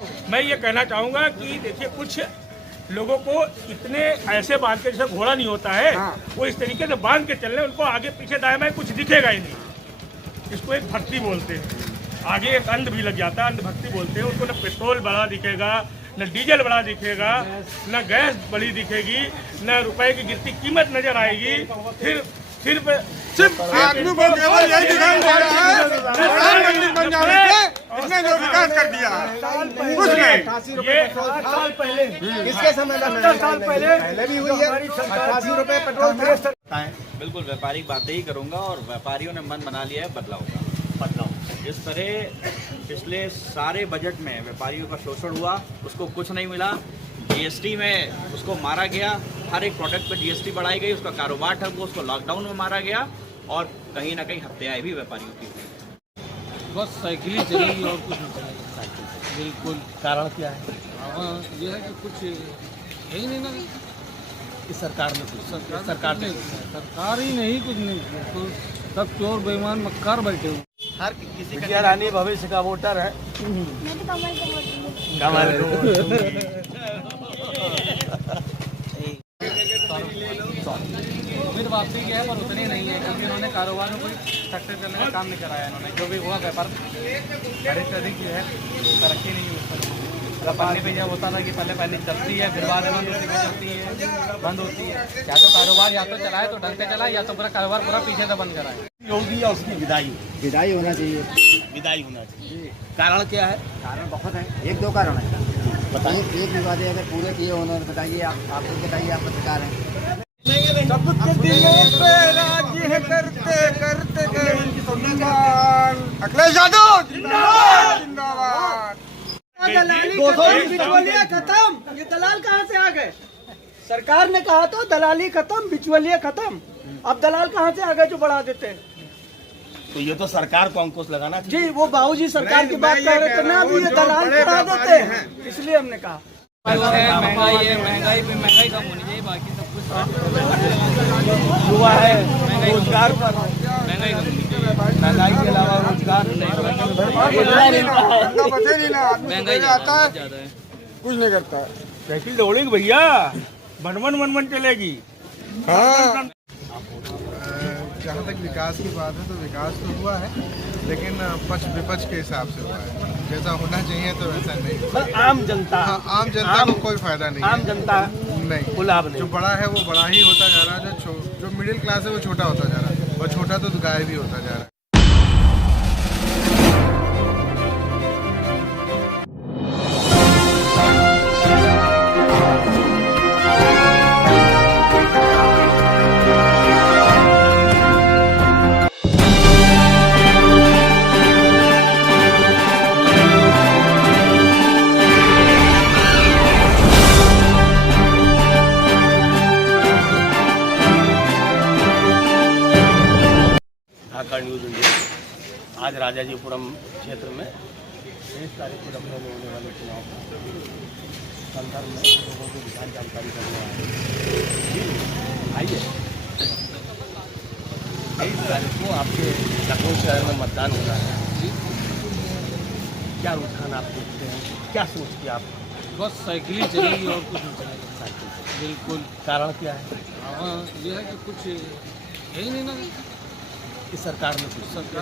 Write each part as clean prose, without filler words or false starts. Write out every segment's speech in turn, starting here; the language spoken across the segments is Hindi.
मैं ये कहना चाहूँगा कि देखिए कुछ लोगों को इतने ऐसे बांध के जैसे घोड़ा नहीं होता है, वो इस तरीके से बांध के चल रहे हैं, उनको आगे पीछे दाएं बाएं कुछ दिखेगा ही नहीं। इसको एक भक्ति बोलते हैं। आगे एक अंध भी लग जाता है, अंधभक्ति बोलते हैं। उसको न पेट्रोल बड़ा दिखेगा, न डीजल बड़ा दिखेगा, न गैस बड़ी दिखेगी, न रुपए की गिरती कीमत नजर आएगी। फिर सिर्फ आदमी को केवल यही दिखाई दे रहा है प्रधानमंत्री बन जाने से इसने जो विकास कर दिया कुछ नहीं। ये 8 साल पहले किसके समय का 10 साल पहले भी हुई है 88 रुपए पेट्रोल। बिल्कुल व्यापारिक बातें ही करूंगा और व्यापारियों ने मन बना लिया है बदलाव का। जिस तरह पिछले सारे बजट में व्यापारियों का शोषण हुआ, उसको कुछ नहीं मिला। जीएसटी में उसको मारा गया, हर एक प्रोडक्ट पे जीएसटी बढ़ाई गई, उसका कारोबार ठप हुआ, उसको लॉकडाउन में मारा गया और कहीं ना कहीं हत्याएं भी व्यापारियों की हुई। बस साइकिल ही चलेगी और कुछ नहीं चलेगी। बिल्कुल। कारण क्या है? ये है कि कुछ है ही नहीं ना कि सरकार ने सरकार ही नहीं कुछ नहीं किया, तो सब चोर बेईमान मक्कार बैठे हुए। हर किसी का रानी भविष्य का वोटर है। मैं तो कमल को वोट दूंगी। कमल उम्मीद वापसी की है पर उतनी नहीं है, क्योंकि उन्होंने कारोबार में कोई सक्सेस करने का काम नहीं कराया। इन्होंने जो भी हुआ व्यापार अधिक से अधिक जो है तरक्की नहीं हुई उस पर। व्यापारी पे यह होता था कि पहले चलती है, फिर बाद में बंद होती है, चलती है, बंद होती है। या तो कारोबार या तो चलाए तो ढंग से चलाए, या तो पूरा कारोबार पूरा पीछे से बंद कराए। योगी या उसकी विदाई होना चाहिए। विदाई होना चाहिए। कारण क्या है? कारण बहुत है, 1-2 कारण है। बताइए, एक भी वादे अगर पूरे किए उन्होंने, बताइए आपको बताइए, आप पत्रकार हैं। सबके दिलों पे राजी है करते करते गए अखिलेश यादव जिंदाबाद जिंदाबाद। बिचौलिया खत्म। ये दलाल कहाँ से आ गए? सरकार ने कहा तो दलाली खत्म, बिचौलिया खत्म। अब दलाल कहाँ से आ गए जो बढ़ा देते हैं? तो ये तो सरकार को अंकुश लगाना चाहिए। जी, वो बाबूजी सरकार की बात कर रहे थे ना, अभी ये दलाल बढ़ा देते हैं, इसलिए हमने कहा महंगाई पे महंगाई कम होनी चाहिए, बाकी सब कुछ युवा है रोजगार पर महंगाई कम होनी चाहिए। महंगाई के अलावा रोजगार बचे नहीं ना, आदमी महंगाई आता है ज़्यादा है। कुछ नहीं करता है। साइकिल दौड़ेगी भैया, बनवन चलेगी। हाँ, जहाँ तक विकास की बात है तो विकास तो हुआ है, लेकिन पक्ष विपक्ष के हिसाब से हुआ है। जैसा होना चाहिए तो वैसा नहीं। आम जनता, हाँ, आम जनता को कोई फायदा नहीं आम है। जनता नहीं, को लाभ नहीं। जो बड़ा है वो बड़ा ही होता जा रहा है, जो मिडिल क्लास है वो छोटा होता जा रहा है, और छोटा तो गायब भी होता जा रहा है। ढाका न्यूज़ इंडिया आज राजाजीपुरम क्षेत्र में 23 तारीख को लखनऊ में होने वाले चुनाव के संदर्भ में लोगों को विधान जानकारी करने आए। आइए, 23 तारीख को आपके लखनऊ शहर में मतदान हो रहा है। क्या रुझान आप देखते हैं, क्या सोच के आप? बस साइकिल ही चलेगी और कुछ नहीं चलेगा। बिल्कुल। कारण क्या है? ये है कि कुछ है ही नहीं ना कि सरकार ने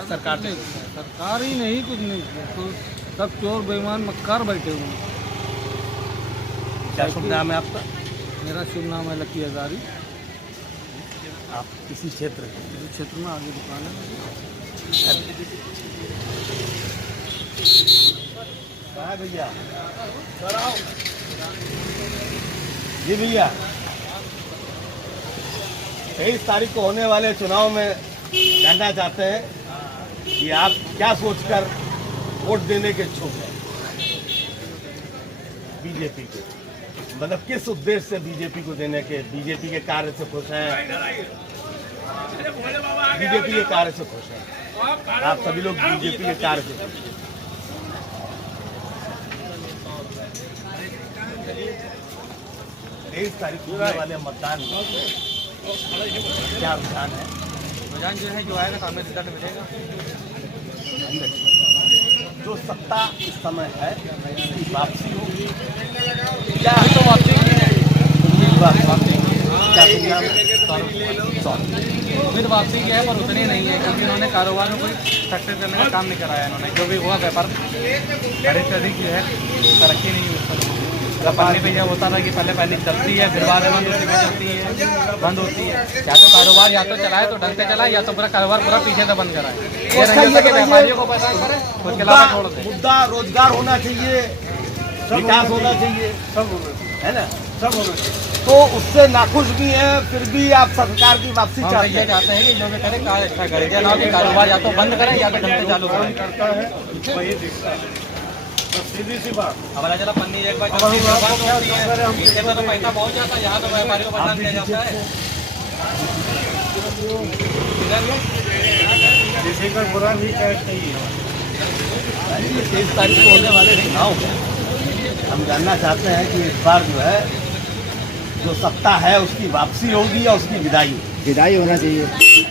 सरकार ही नहीं कुछ नहीं किया, तो सब चोर बेईमान मक्कार बैठे हुए हैं। क्या शुभ नाम है आपका? मेरा शुभ नाम है लकी हजारी। आप किसी क्षेत्र इस क्षेत्र में आगे दुकान है। भैया जी भैया, 23 तारीख को होने वाले चुनाव में जानना चाहते हैं कि आप क्या सोचकर वोट देने के इच्छुक हैं बीजेपी को? मतलब किस उद्देश्य से बीजेपी को देने के? बीजेपी के कार्य से खुश हैं? बीजेपी के कार्य से खुश हैं? आप सभी लोग बीजेपी के कार्य से खुश हैं? 23 तारीख को होने वाले मतदान में क्या रुझान है? रुझान जो है, जो आएगा सामने रिजल्ट मिलेगा। जो जो सत्ता इस समय है उसकी वापसी होगी क्या? तो वापसी फिर वापसी की है, पर उतनी नहीं है क्योंकि उन्होंने कारोबार में कोई सक्सेस करने का काम नहीं कराया। इन्होंने जो भी हुआ व्यापार अधिक से अधिक जो है तरक्की नहीं हुई उस पर। व्यापारी पे यह होता था कि पहले चलती है, फिर बाद में बंद होती है, चलती है, बंद होती है। या तो कारोबार या तो चलाए तो ढंग से चलाए, या तो पूरा कारोबार पूरा पीछे से बंद कराए। ये नहीं होता कि व्यापारियों को परेशान करें, उसके अलावा छोड़ दें। मुद्दा रोजगार होना चाहिए, विकास होना चाहिए, सब है ना? सब होना चाहिए। तो उससे नाखुश भी हैं, फिर भी आप सरकार की वापसी हम चाहते ये हैं। चाहते हैं कि जो भी करें कार अच्छा करें, या ना कि कारोबार या तो बंद करें या तो ढंग से चालू करें। करता है वही दिखता है, तो सीधी सी बात। हमारा चला पन्नी एक बार चलती है, बंद होती है, इससे तो पैसा पहुंच जाता है, यहाँ तो व्यापारी को परेशान किया जाता है। किसी का बुरा नहीं कहते ही है। 23 तारीख को होने वाले चुनाव में हम जानना चाहते हैं कि इस बार जो है जो सत्ता है उसकी वापसी होगी या उसकी विदाई होगी? विदाई होना चाहिए।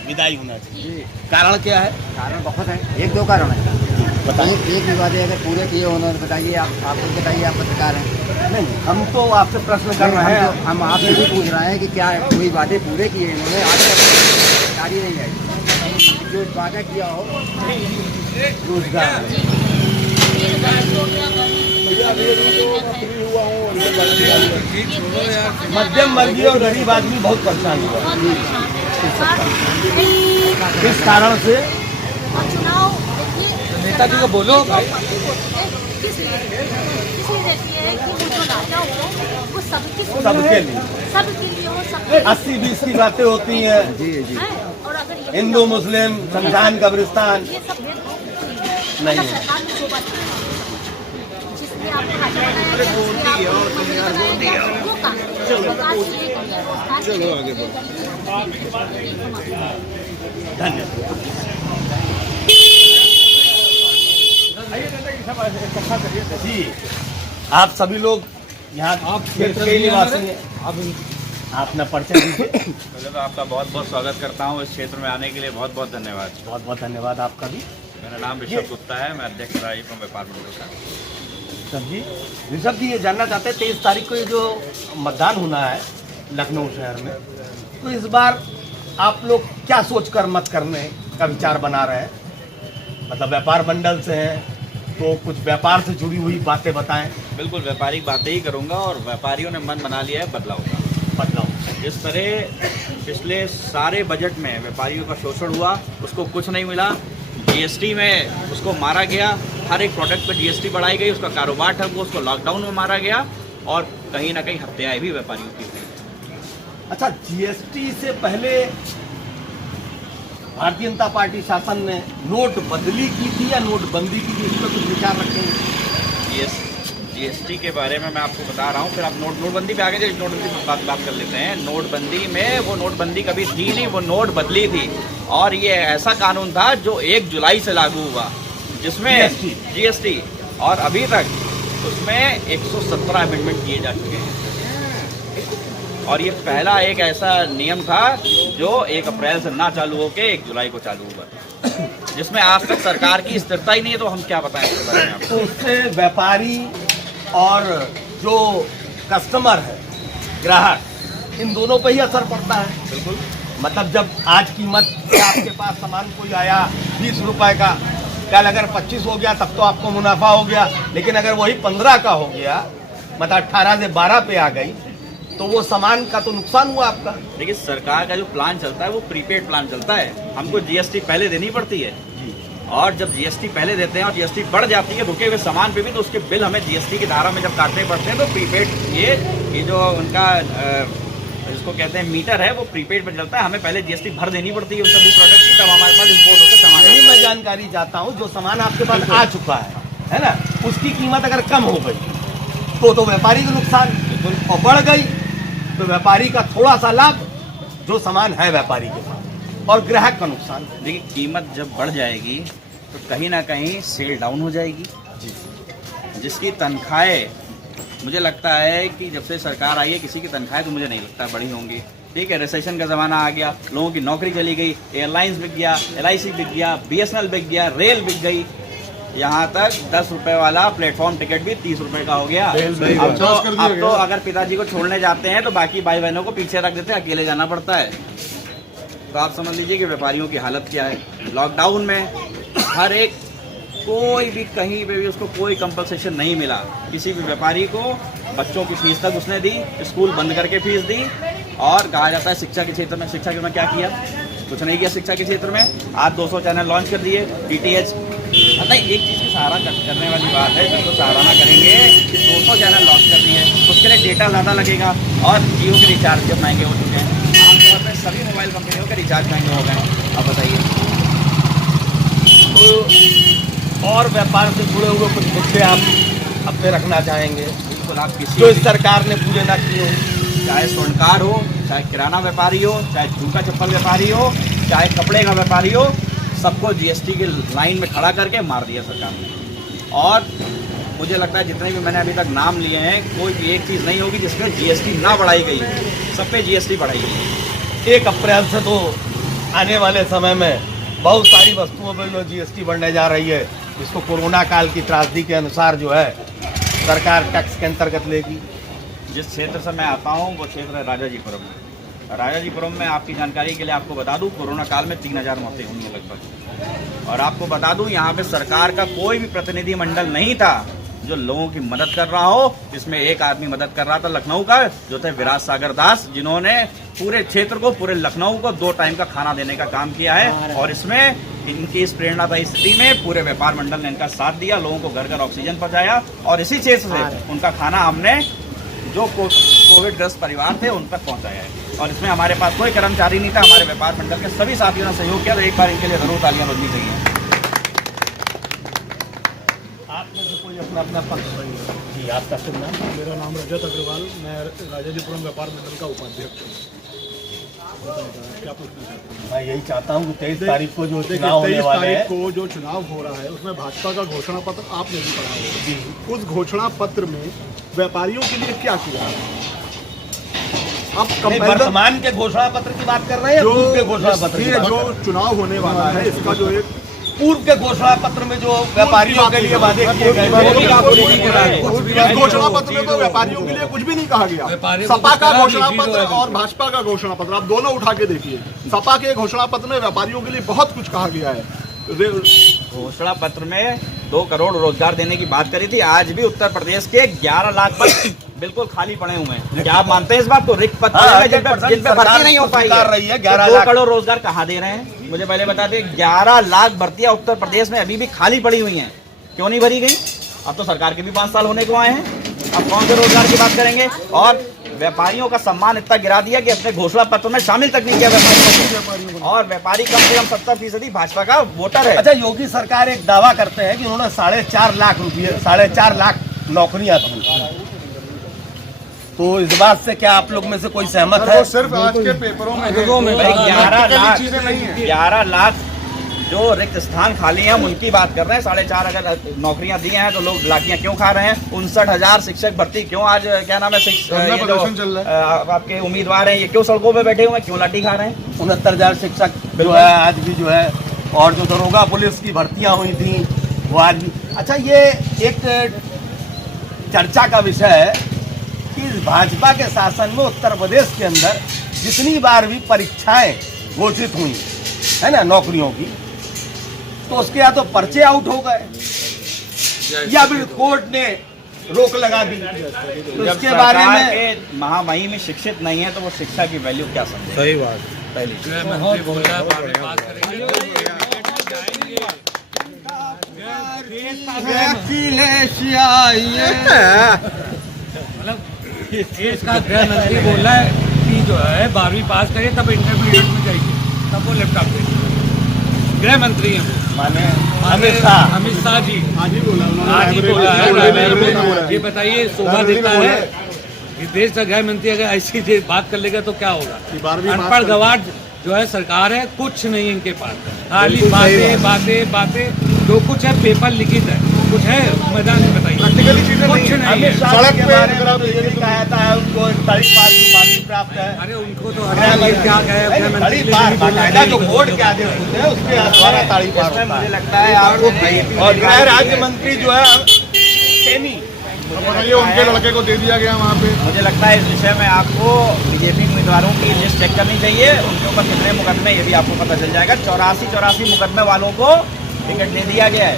विदाई होना चाहिए। कारण क्या है? कारण बहुत है, एक दो कारण है। बताइए। एक भी वादे अगर पूरे किए उन्होंने, बताइए आप बताइए, आप पत्रकार हैं। नहीं, हम तो आपसे प्रश्न कर रहे हैं। हम आपसे भी पूछ रहे हैं कि क्या कोई वादे पूरे किए इन्होंने? आज तक सरकारी नहीं आई जो वादा किया हो। रोजगार मध्यम वर्गीय और गरीब आदमी बहुत परेशान हुआ। किस कारण से? चुनाव नेताजी को बोलो भाई। किस लिए देती है कि वो जो राजा हो वो सबके लिए हो, सबके 80-20 की बातें होती हैं। जी जी। हैं। और अगर ये हिंदू मुस्लिम शमशान कब्रिस्तान ये सब भेदभाव नहीं है। सरकार ने जो बात जिसने आपको राजा बनाया है, जिसने आपको मंत्री बनाया है, वो काम है। विकास ये करिए, विकास चलो आगे बढ़ो। धन्यवाद। जी, आप सभी लोग यहाँ क्षेत्र के निवासी हैं। आप अपना परिचय दीजिए। पहले तो आपका बहुत बहुत स्वागत करता हूँ इस क्षेत्र में आने के लिए। बहुत बहुत धन्यवाद। बहुत बहुत धन्यवाद आपका भी। मेरा नाम ऋषभ गुप्ता है, मैं अध्यक्ष रहा हूँ व्यापार मंडल का। ऋषभ जी ये जानना चाहते हैं 23 तारीख को ये जो मतदान होना है लखनऊ शहर में, तो इस बार आप लोग क्या सोचकर मत करने का विचार बना रहे हैं? मतलब व्यापार मंडल से हैं तो कुछ व्यापार से जुड़ी हुई बातें बताएं। बिल्कुल व्यापारिक बातें ही करूँगा और व्यापारियों ने मन बना लिया है बदलाव का। जिस तरह पिछले सारे बजट में व्यापारियों का शोषण हुआ, उसको कुछ नहीं मिला। जीएसटी में उसको मारा गया, हर एक प्रोडक्ट पर जीएसटी बढ़ाई गई, उसका कारोबार ठप हुआ, उसको लॉकडाउन में मारा गया और कहीं ना कहीं हत्याएं भी व्यापारियों की हुई। अच्छा, जीएसटी से पहले भारतीय जनता पार्टी शासन ने नोट बदली की थी या नोटबंदी की थी, इस पर कुछ विचार रखेंगे? जीएसटी के बारे में मैं आपको बता रहा हूँ, फिर आप नोटबंदी पे आगे नोटबंदी पे बात कर लेते हैं। नोटबंदी में वो नोटबंदी कभी थी नहीं, वो नोट बदली थी और ये ऐसा कानून था जो 1 जुलाई से लागू हुआ, जिसमें जीएसटी और अभी तक उसमें 117 अमेंडमेंट किए जा चुके हैं। और ये पहला एक ऐसा नियम था जो 1 अप्रैल से ना चालू होकर 1 जुलाई को चालू हुआ, जिसमें आज तक सरकार की स्थिरता ही नहीं है। तो हम क्या बताएं इसके बारे में आपको? तो उससे व्यापारी और जो कस्टमर है, ग्राहक, इन दोनों पर ही असर पड़ता है। बिल्कुल। मतलब जब आज कीमत आपके पास सामान कोई आया 20 रुपए का, कल अगर 25 हो गया तब तो आपको मुनाफा हो गया, लेकिन अगर वही 15 का हो गया, मतलब 18 से 12 पे आ गई, तो वो सामान का तो नुकसान हुआ आपका। देखिए, सरकार का जो प्लान चलता है वो प्रीपेड प्लान चलता है। हमको जीएसटी पहले देनी पड़ती है और जब जीएसटी पहले देते हैं और जीएसटी बढ़ जाती है रुके हुए सामान पे भी, तो उसके बिल हमें जीएसटी की धारा में जब काटने पड़ते हैं तो प्रीपेड ये जो उनका जिसको कहते हैं मीटर है वो प्रीपेड पर चलता है। हमें पहले जीएसटी भर देनी पड़ती है उन सभी प्रोडक्ट की, तब हमारे पास इम्पोर्ट होकर सामान यही आता मैं है। जानकारी चाहता हूँ, जो सामान आपके पास आ चुका है ना, उसकी कीमत अगर कम हो गई तो व्यापारी को नुकसान, और बढ़ गई तो व्यापारी का थोड़ा सा लाभ, जो सामान है व्यापारी के पास, और ग्राहक का नुकसान। देखिए, कीमत जब बढ़ जाएगी तो कहीं ना कहीं सेल डाउन हो जाएगी, जिसकी तनख्वाहें मुझे लगता है कि जब से सरकार आई है किसी की तनख्वाहें तो मुझे नहीं लगता बढ़ी होंगी। ठीक है, रिसेशन का ज़माना आ गया, लोगों की नौकरी चली गई, एयरलाइंस बिक गया, LIC बिक गया, BSNL बिक गया, रेल बिक गई, यहाँ तक 10 रुपए वाला प्लेटफॉर्म टिकट भी 30 रुपए का हो गया। अब तो अगर पिताजी को छोड़ने जाते हैं तो बाकी भाई बहनों को पीछे रख देते हैं, अकेले जाना पड़ता है। तो आप समझ लीजिए कि व्यापारियों की हालत क्या है। लॉकडाउन में हर एक कोई भी कहीं पे भी उसको कोई कंपनसेशन नहीं मिला। किसी भी व्यापारी को बच्चों की फीस तक उसने दी, स्कूल बंद करके फीस दी। और कहा जाता है शिक्षा के क्षेत्र में, शिक्षा के में क्या किया? कुछ नहीं किया शिक्षा के क्षेत्र में। आज 200 चैनल लॉन्च कर दिए, DTH नहीं, एक चीज़ की सहारा करने वाली बात है, जिसको सराहना करेंगे कि 200 चैनल लॉन्च कर दिए, उसके लिए डेटा ज़्यादा लगेगा। और जियो के रिचार्ज जब महंगे हो चुके हैं, आमतौर पर सभी मोबाइल कंपनियों के रिचार्ज महंगे हो गए। अब बताइए, तो और व्यापार से जुड़े हुए कुछ मुद्दे आप अपने रखना चाहेंगे बिल्कुल आप किसी जो इस सरकार ने पूरे ना किए हों? चाहे स्वर्णकार हो, चाहे किराना व्यापारी हो, चाहे जूता चप्पल व्यापारी हो, चाहे कपड़े का व्यापारी हो, सबको GST की लाइन में खड़ा करके मार दिया सरकार ने। और मुझे लगता है जितने भी मैंने अभी तक नाम लिए हैं, कोई भी एक चीज़ नहीं होगी जिसमें GST ना बढ़ाई गई, सब पे GST बढ़ाई गई। 1 अप्रैल से तो आने वाले समय में बहुत सारी वस्तुओं पर जो GST बढ़ने जा रही है, इसको कोरोना काल की त्रासदी के अनुसार जो है सरकार टैक्स के अंतर्गत लेगी। जिस क्षेत्र से मैं आता हूँ वो क्षेत्र है राजाजीपुरम। राजाजीपुरम में आपकी जानकारी के लिए आपको बता दूँ, कोरोना काल में 3000 मौतें हुई हैं लगभग। और आपको बता दूँ, यहाँ पे सरकार का कोई भी प्रतिनिधि मंडल नहीं था जो लोगों की मदद कर रहा हो। इसमें एक आदमी मदद कर रहा था लखनऊ का, जो थे विराज सागर दास, जिन्होंने पूरे क्षेत्र को, पूरे लखनऊ को 2 टाइम का खाना देने का काम किया है। और इसमें इनकी इस प्रेरणादायी स्थिति में पूरे व्यापार मंडल ने इनका साथ दिया, लोगों को घर घर ऑक्सीजन पहुंचाया। और इसी क्षेत्र से उनका खाना हमने जो कोविड ग्रस्त परिवार थे उन तक पहुंचाया है। और इसमें हमारे पास कोई कर्मचारी नहीं था, हमारे व्यापार मंडल के सभी साथियों ने सहयोग किया। तो एक बार इनके लिए जरूर तालियां बजनी चाहिए। आप में से कोई अपना अपना पक्ष जी, आपका शुभ नाम? मेरा नाम रजत अग्रवाल, मैं राजाजीपुरम व्यापार मंडल का उपाध्यक्ष हूँ। क्या पूछना चाहते हैं? मैं यही चाहता हूँ कि 23 तारीख को जो चुनाव होने 23 वाले तारीख हैं, को जो चुनाव हो रहा है उसमें भाजपा का घोषणा पत्र आपने भी पढ़ा होगा। उस घोषणा पत्र में व्यापारियों के लिए क्या किया? अब नहीं, वर्तमान के घोषणा पत्र की बात कर रहे हैं या पूर्व के घोषणा पत्र की बात कर रहे हैं? जो चुनाव होने वाला है इसका जो एक पूर्व के घोषणा पत्र में जो व्यापारियों के लिए वादे किए गए इस घोषणा पत्र में तो व्यापारियों के लिए कुछ भी नहीं कहा गया। सपा का घोषणा पत्र और भाजपा का घोषणा पत्र आप दोनों उठा के देखिए। सपा के घोषणा पत्र में व्यापारियों के लिए बहुत कुछ कहा गया है। घोषणा पत्र में 2 करोड़ रोजगार देने की बात करी थी। आज भी उत्तर प्रदेश के 11 लाख पद बिल्कुल खाली पड़े हुए हैं। क्या आप मानते हैं इस बात को? रिक्त पद जिन पे भर्ती नहीं हो पाई है। 2 करोड़ रोजगार कहाँ दे रहे हैं? मुझे पहले बता दें, 11 लाख भर्तियां उत्तर प्रदेश में अभी भी खाली पड़ी हुई हैं। क्यों नहीं भरी गई? अब तो सरकार के भी 5 साल होने को आए हैं, अब कौन से रोजगार की बात करेंगे? और व्यापारियों का सम्मान इतना गिरा दिया कि अपने घोषणा पत्र में शामिल तक नहीं किया व्यापारियों को। और व्यापारी कम से कम 70% भाजपा का वोटर है। अच्छा, योगी सरकार एक दावा करते हैं कि उन्होंने 4.5 लाख रुपये, 4.5 लाख नौकरियां दी। तो इस बात से क्या आप लोग में से कोई सहमत है? सिर्फ आज के पेपरों में 11 लाख जो रिक्त स्थान खाली हैं हम उनकी बात कर रहे हैं। 4.5 अगर नौकरियां दी हैं तो लोग लाठियां क्यों खा रहे हैं? 59,000 शिक्षक भर्ती क्यों आज क्या नाम है आपके उम्मीदवार हैं, ये क्यों सड़कों पे बैठे हुए हैं, क्यों लाठी खा रहे हैं? 69,000 शिक्षक जो है आज भी जो है, और जो दरोगा पुलिस की भर्तियां हुई थी वो आज भी। अच्छा, ये एक चर्चा का विषय है कि भाजपा के शासन में उत्तर प्रदेश के अंदर जितनी बार भी परीक्षाएं घोषित हुई है ना नौकरियों की, तो उसके या तो पर्चे आउट हो गए या फिर कोर्ट ने रोक लगा दी। तो इसके बारे में महामहिम में शिक्षित नहीं है तो वो शिक्षा की वैल्यू क्या समझे? सही बात। पहली देश का गृह मंत्री बोल रहा है कि जो है 12वीं पास करे तब इंटरमीडिएट में जाइए, तब वो लैपटॉप देंगे। गृह मंत्री हैं माने अमित शाह जी आज ही बोला है। ये बताइए, शोभा देता है कि देश का गृह मंत्री अगर ऐसी बात कर लेगा तो क्या होगा? अनपढ़ गवार जो है सरकार है, कुछ नहीं इनके पास, खाली बातें बातें बातें। जो कुछ है पेपर लिखित है, कुछ है मैदान में बताइए। प्रैक्टिकली चीजें नहीं है। अमित शाह सड़क के पे बारे में तो ये भी कहा था उनको 38 पार की उपाधि प्राप्त है। अरे उनको तो क्या गए ताड़ी पार बाकायदा जो बोर्ड के आदेश होते हैं उसके द्वारा ताड़ी पार होता है। मुझे लगता है आपको और गृह राज्य मंत्री जो है सेनी, ये उनके लड़के को दे दिया गया वहाँ पे। मुझे लगता है इस विषय में आपको बीजेपी उम्मीदवारों की लिस्ट चेक करनी चाहिए, उनके ऊपर कितने मुकदमे ये भी आपको पता चल जाएगा। 84 मुकदमे वालों को टिकट दे दिया गया है।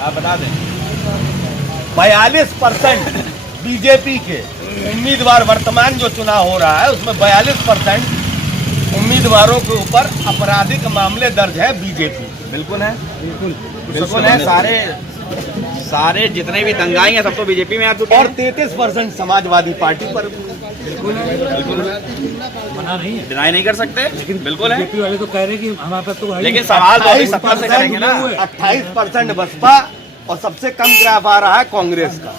आप बता दें 42% बीजेपी के उम्मीदवार, वर्तमान जो चुनाव हो रहा है उसमें 42% उम्मीदवारों के ऊपर आपराधिक मामले दर्ज है बीजेपी। बिल्कुल है, बिल्कुल है। सारे जितने भी दंगाई हैं सब तो बीजेपी में आ चुके और हैं। 33% समाजवादी पार्टी पर। मना नहीं है, डिनाई नहीं कर सकते, लेकिन बिल्कुल है। बीजेपी वाले तो कह रहे हैं कि हमारे पास तो है ही। लेकिन सवाल तो अभी सत्ता से करेंगे ना। 28% बसपा और सबसे कम ग्राफ आ रहा है कांग्रेस का,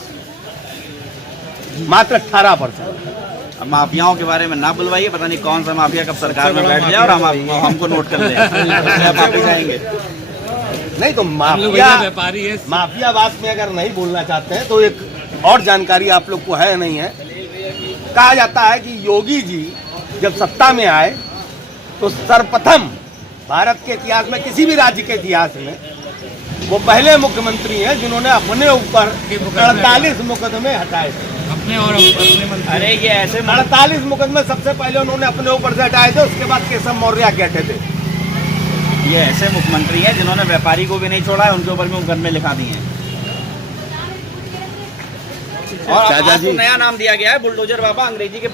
मात्र 18%। अब माफियाओं के बारे में ना बुलवाइए, पता नहीं कौन सा माफिया कब सरकार में बैठ जाए और हमको नोट कर ले। आप ही जाएंगे। नहीं तो भैया व्यापारी है। माफियावाद में अगर नहीं बोलना चाहते हैं तो एक और जानकारी आप लोग को है नहीं है। कहा जाता है कि योगी जी जब सत्ता में आए तो सर्वप्रथम भारत के इतिहास में, किसी भी राज्य के इतिहास में, वो पहले मुख्यमंत्री हैं जिन्होंने अपने ऊपर 48 मुकदमे हटाए थे। अपने और अपने मंत्री। अरे ये ऐसे 48 मुकदमे सबसे पहले उन्होंने अपने ऊपर से हटाए थे, उसके बाद केशव मौर्य के हटे थे। ये ऐसे मुख्यमंत्री हैं जिन्होंने व्यापारी को भी नहीं छोड़ा है, उनके ऊपर भी मुकदमे लिखा दिए हैं। और आज तो नया नाम दिया गया है बुलडोजर बाबा। अंग्रेजी के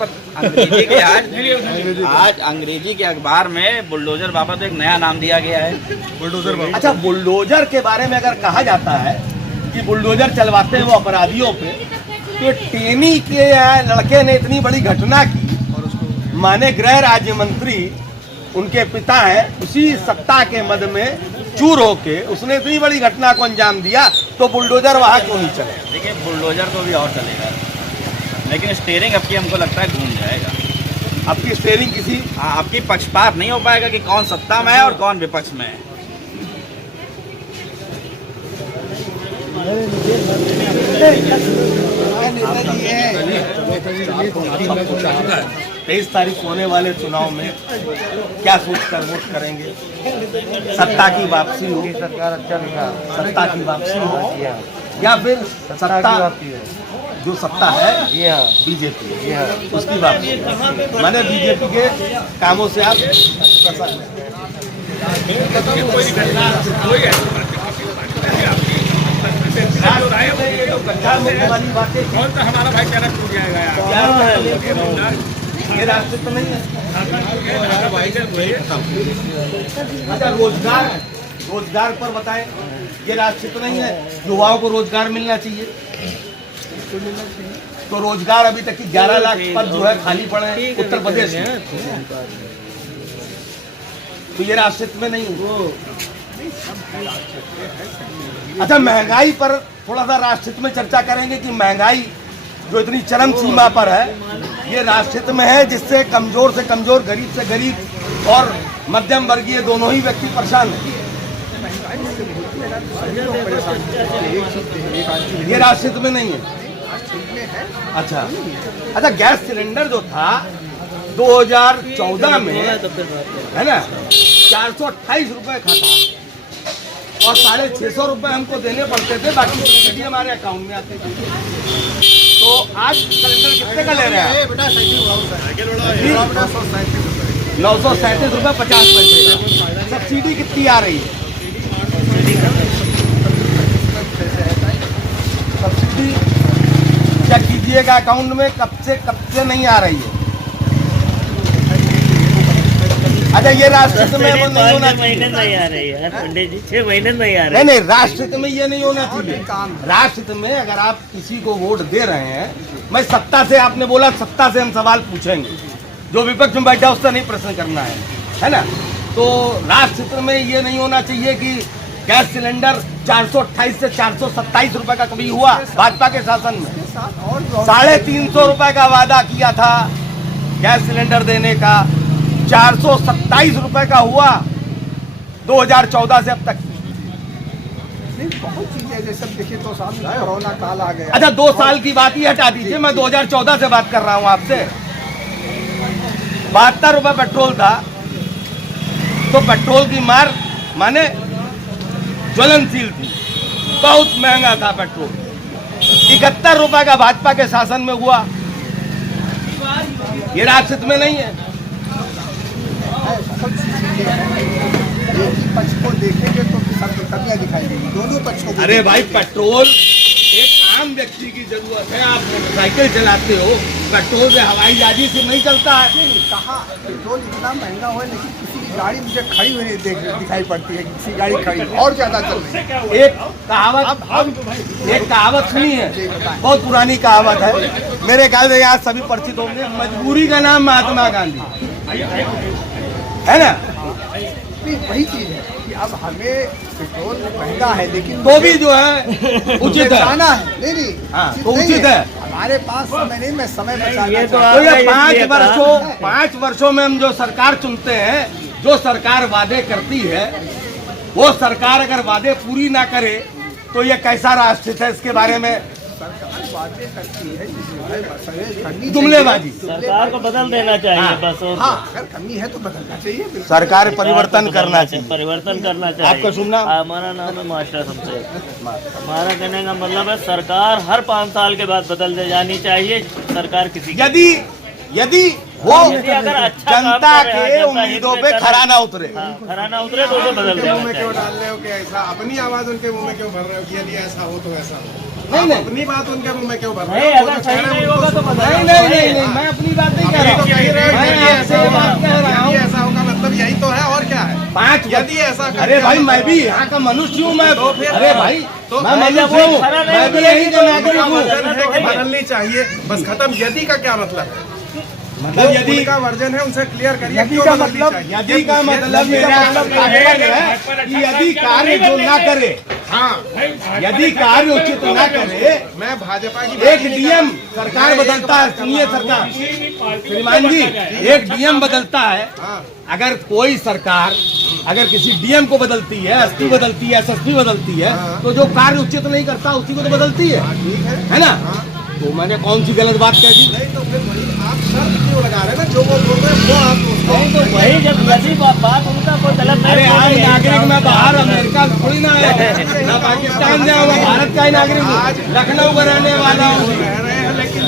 आज अंग्रेजी के अखबार में बुलडोजर बाबा तो एक नया नाम दिया गया है, बुलडोजर बाबा। अच्छा, बुलडोजर के बारे में अगर कहा जाता है कि बुलडोजर चलवाते हैं वो अपराधियों पे, तो टेनी के लड़के ने इतनी बड़ी घटना की और उसको माने गृह राज्य मंत्री उनके पिता हैं, उसी सत्ता के मद में चूर होके उसने इतनी बड़ी घटना को अंजाम दिया, तो बुलडोजर वहां क्यों नहीं चले? देखिए बुलडोजर तो भी और चलेगा, लेकिन स्टीयरिंग आपकी हमको लगता है घूम जाएगा। आपकी स्टेयरिंग किसी आपकी पक्षपात नहीं हो पाएगा कि कौन सत्ता में है और कौन विपक्ष में है। 23 तारीख को होने वाले चुनाव में क्या सोचकर वोट करेंगे? सत्ता की वापसी हो, सत्ता की वापसी हो, या फिर सत्ता जो सत्ता है बीजेपी उसकी वापसी? मैंने बीजेपी के कामों से आप वाली बातें कौन सा हमारा भाई कहना छूट जाएगा यार। ये रास्ते तो नहीं है। अच्छा, रोजगार पर बताएं, ये रास्ते तो नहीं है। युवाओं को रोजगार मिलना चाहिए, तो रोजगार अभी तक की 11 लाख पद जो है खाली पड़े हैं उत्तर प्रदेश में, तो ये रास्ते में नहीं है। अच्छा, महंगाई पर थोड़ा सा राष्ट्रहित में चर्चा करेंगे कि महंगाई जो इतनी चरम सीमा पर है, ये राष्ट्रहित में है, जिससे कमजोर से कमजोर, गरीब से गरीब और मध्यम वर्गीय दोनों ही व्यक्ति परेशान हैं। ये राष्ट्रहित में नहीं है। अच्छा, गैस सिलेंडर जो था 2014 में, है ना, 428 रुपए का था और 650 रुपए हमको देने पड़ते थे, बाकी सब्सिडी हमारे अकाउंट में आती थी। तो आज सिलेंडर कितने का ले रहे हैं? 937 रुपए 50 पैसे। सब्सिडी कितनी आ रही है? सब्सिडी चेक कीजिएगा अकाउंट में, कब से नहीं आ रही है। अच्छा, ये राष्ट्रहित में वो नहीं होना चाहिए। नहीं आ रही है पंडित जी, 6 महीने नहीं आ नहीं, राष्ट्रहित में ये नहीं होना चाहिए। राष्ट्रहित में अगर आप किसी को वोट दे रहे हैं, मैं सत्ता से, आपने बोला सत्ता से हम सवाल पूछेंगे, जो विपक्ष में बैठा उससे नहीं प्रश्न करना है ना। तो राष्ट्रहित में ये नहीं होना चाहिए कि गैस सिलेंडर 428 से 427 रुपए का कभी हुआ भाजपा के शासन में। 350 रुपए का वादा किया था गैस सिलेंडर देने का, 427 रुपए का हुआ 2014 से अब तक। नहीं, बहुत चीजें जैसे देखिए तो सामने कोरोना काल आ गया। अच्छा 2 साल की बात ही हटा दीजिए, मैं 2014 से बात कर रहा हूँ आपसे। 72 रुपए पेट्रोल था, तो पेट्रोल की मार माने ज्वलनशील थी, बहुत महंगा था पेट्रोल। 71 रुपए का भाजपा के शासन में हुआ, ये राजनीति में नहीं है। एक ही पक्ष को देखेंगे तो सब कमियां दिखाई देंगी, दोनों पक्षों को। अरे भाई पेट्रोल एक आम व्यक्ति की जरूरत है। आप मोटरसाइकिल चलाते हो, पेट्रोल से हवाई जहाज से नहीं चलता है। नहीं, कहा पेट्रोल इतना महंगा हो, लेकिन किसी की गाड़ी मुझे खड़ी हुई नहीं दिखाई पड़ती है, किसी गाड़ी खड़ी और ज्यादा चल रही है। एक कहावत सुनी है, बहुत पुरानी कहावत है, मेरे ख्याल से यहाँ सभी परिचित होंगे। मजबूरी का नाम महात्मा गांधी है ना। नहीं, वही चीज है कि अब हमें पेट्रोल महंगा है, लेकिन तो भी जो है उचित है, जाना है। नहीं हाँ, तो उचित है। हमारे पास समय नहीं, मैं समय बचाना तो ये 5 वर्षों में हम जो सरकार चुनते हैं, जो सरकार वादे करती है, वो सरकार अगर वादे पूरी ना करे तो ये कैसा राष्ट्र है, इसके बारे में सरकार वादे करती है, जुमलेबाजी। सरकार को बदल देना चाहिए। हाँ, बस और हाँ, अगर कमी है तो बदलना चाहिए। बिल्कुल। सरकार परिवर्तन करना चाहिए, परिवर्तन करना चाहिए। आपका शुभ नाम? हमारा नाम है मास्टर हमसे। हमारा कहने का मतलब है सरकार हर 5 साल के बाद बदल दे जानी चाहिए। सरकार किसी यदि वो अगर अच्छा काम जनता कर रहा है, के जनता उम्मीदों हित पे में खरा ना उतरे, खरा ना उतरे तो उसे बदल देना मुंह में क्यों चाहिए। डाल रहे हो कि ऐसा, अपनी आवाज उनके मुंह में क्यों भर रहे हो कि यदि ऐसा हो तो ऐसा हो? नहीं, नहीं। अपनी बात उनके मुंह में क्यों भर रहे नहीं, हो? अगर सही नहीं होगा तो बदल नहीं, मैं अपनी बात नहीं कह रहा हूँ, मैं आपसे ये बात कह रहा हूँ। ऐसा होगा मतलब यही तो है, और क्या है? 5 यदि ऐसा कर अरे दिया भाई तो मैं भी यहाँ का मनुष्य हूँ, मैं अरे भाई तो मैं मनुष्य हूँ, मैं भी यही का नागरिक हूँ। वर्जन है कि बदलनी चाहिए, बस खत्म। यदि का क्या मतलब है? मतलब यदि का वर्जन है उनसे क्लियर करिए। यदि का मतलब मेरा मतलब है कि यदि कार्य जो ना करे, हाँ, यदि कार्य उचित ना करे, मैं भाजपा की एक डीएम सरकार बदलता है, सुनिए सरकार, श्रीमान जी, एक डीएम बदलता है। अगर कोई सरकार अगर किसी डीएम को बदलती है, एसपी बदलती है, एसएसपी बदलती है, तो जो कार्य उचित नहीं करता उसी को तो बदलती है ना। तो मैंने कौन सी गलत बात कह दी? नहीं तो फिर वही आप शर्त क्यों लगा रहे हैं ना, जो वो बोल रहे हैं वो आप नहीं तो वही जब यदि बात उनका कोई गलत नहीं। अरे आम नागरिक में बाहर अमेरिका थोड़ी ना है, ना पाकिस्तान जाऊंगा, भारत का ही नागरिक हूँ, लखनऊ का रहने वाला हूँ,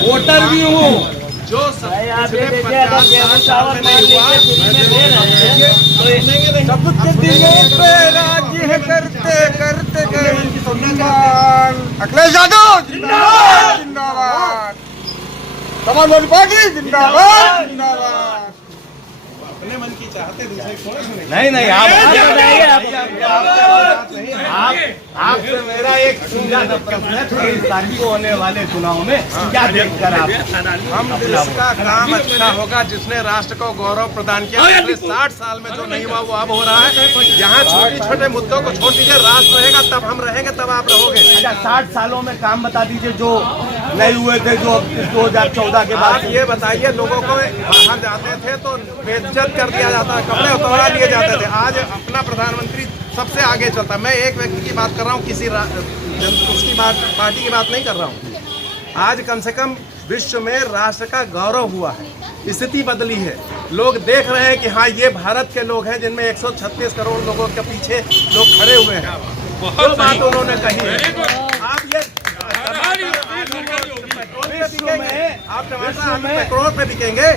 वोटर भी हूँ। जो भाई आप ये देखिए, अगर गेहूं चावल मान लीजिए फ्री में दे रहे हैं तो सबके दिलों पे राजी है, करते करते अखिलेश यादव जिंदाबाद, जिंदाबाद, समाजवादी पार्टी जिंदाबाद, जिंदाबाद। अपने मन की चाहते दूसरे थोड़े सुनेंगे। नहीं आपसे मेरा एक सीधा सा प्रश्न है, 23 तारीख को होने वाले चुनाव में क्या देखकर आप? हम देश का काम अच्छा होगा जिसने राष्ट्र को गौरव प्रदान किया। पिछले 60 साल में जो नहीं हुआ वो अब हो रहा है। यहाँ छोटे छोटे मुद्दों को छोड़ दीजिए, राष्ट्र रहेगा तब हम रहेंगे, तब आप रहोगे। अच्छा 60 सालों में काम बता दीजिए जो नहीं हुए थे, जो 2014 के बाद। आप ये बताइए, लोगों को बाहर जाते थे तो बेइज्जत कर दिया जाता, कपड़े उतरवा लिए जाते थे। आज अपना प्रधानमंत्री सबसे आगे चलता। मैं एक व्यक्ति की बात कर रहा हूँ, किसी उसकी बात, पार्टी की बात नहीं कर रहा हूँ। आज कम से कम विश्व में राष्ट्र का गौरव हुआ है, स्थिति बदली है। लोग देख रहे हैं कि हाँ ये भारत के लोग हैं, जिनमें 136 करोड़ लोगों के पीछे लोग खड़े हुए हैं। जो बात उन्होंने कही है, आप ये आप करोड़ पे बिकेंगे।